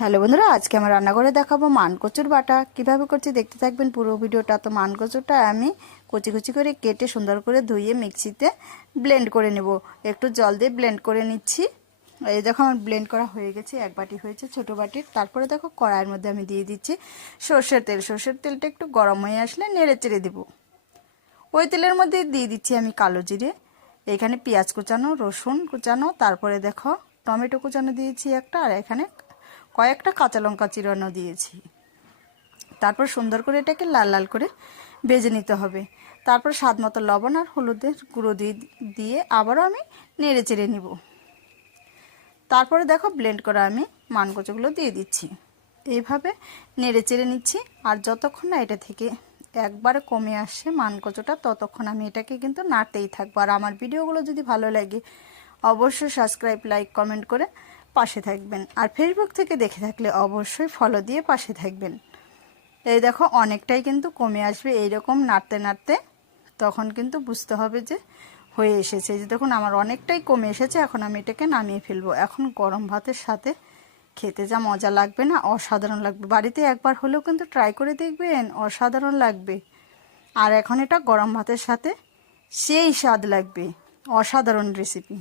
Hello বন্ধুরা, আজকে আমার রান্না করে দেখাবো মানকচুর বাটা কিভাবে করছি দেখতে থাকবেন পুরো ভিডিওটা। তো মানকচুরটা আমি কুচি কুচি করে কেটে সুন্দর করে ধুয়ে মিক্সিতে ব্লেন্ড করে নেব। একটু জল দিয়ে ব্লেন্ড করে নিচ্ছি। এই দেখো আমার ব্লেন্ড করা হয়ে গেছে, এক বাটি হয়েছে ছোট বাটির। তারপরে দেখো কড়াইয়ের মধ্যে আমি দিয়ে দিচ্ছি সর্ষের তেল। সর্ষের তেলটা একটু গরম হয়ে আসলে নেড়ে চেড়ে দেবো। ওই তেলের মধ্যে দিয়ে দিচ্ছি আমি কালো জিরে, এখানে পেঁয়াজ কুচানো, রসুন কুচানো, তারপরে দেখো টমেটো কুচানো দিয়েছি একটা, আর এখানে কয়েকটা কাঁচা লঙ্কা চিরানো দিয়েছি। তারপর সুন্দর করে এটাকে লাল লাল করে ভেজে নিতে হবে। তারপর স্বাদ মতো লবণ আর হলুদের গুঁড়ো দিয়ে আবারও আমি নেড়ে চেড়ে নিব। তারপরে দেখো ব্লেন্ড করা আমি মানকচুগুলো দিয়ে দিচ্ছি, এইভাবে নেড়ে চেড়ে নিচ্ছি। আর যতক্ষণ না এটা থেকে একবারে কমে আসছে মানকচুটা, ততক্ষণ আমি এটাকে কিন্তু নাড়তেই থাকবো। আর আমার ভিডিওগুলো যদি ভালো লাগে অবশ্যই সাবস্ক্রাইব, লাইক, কমেন্ট করে পাশে থাকবেন। আর ফেসবুক থেকে দেখে থাকলে অবশ্যই ফলো দিয়ে পাশে থাকবেন। এই দেখো অনেকটাই কিন্তু কমে আসবে এইরকম নাড়তে নাড়তে, তখন কিন্তু বুঝতে হবে যে হয়ে এসেছে। যে দেখুন আমার অনেকটাই কমে এসেছে। এখন আমি এটাকে নামিয়ে ফেলবো। এখন গরম ভাতের সাথে খেতে যা মজা লাগবে না, অসাধারণ লাগবে। বাড়িতে একবার হলেও কিন্তু ট্রাই করে দেখবেন, অসাধারণ লাগবে। আর এখন এটা গরম ভাতের সাথে সেই স্বাদ লাগবে, অসাধারণ রেসিপি।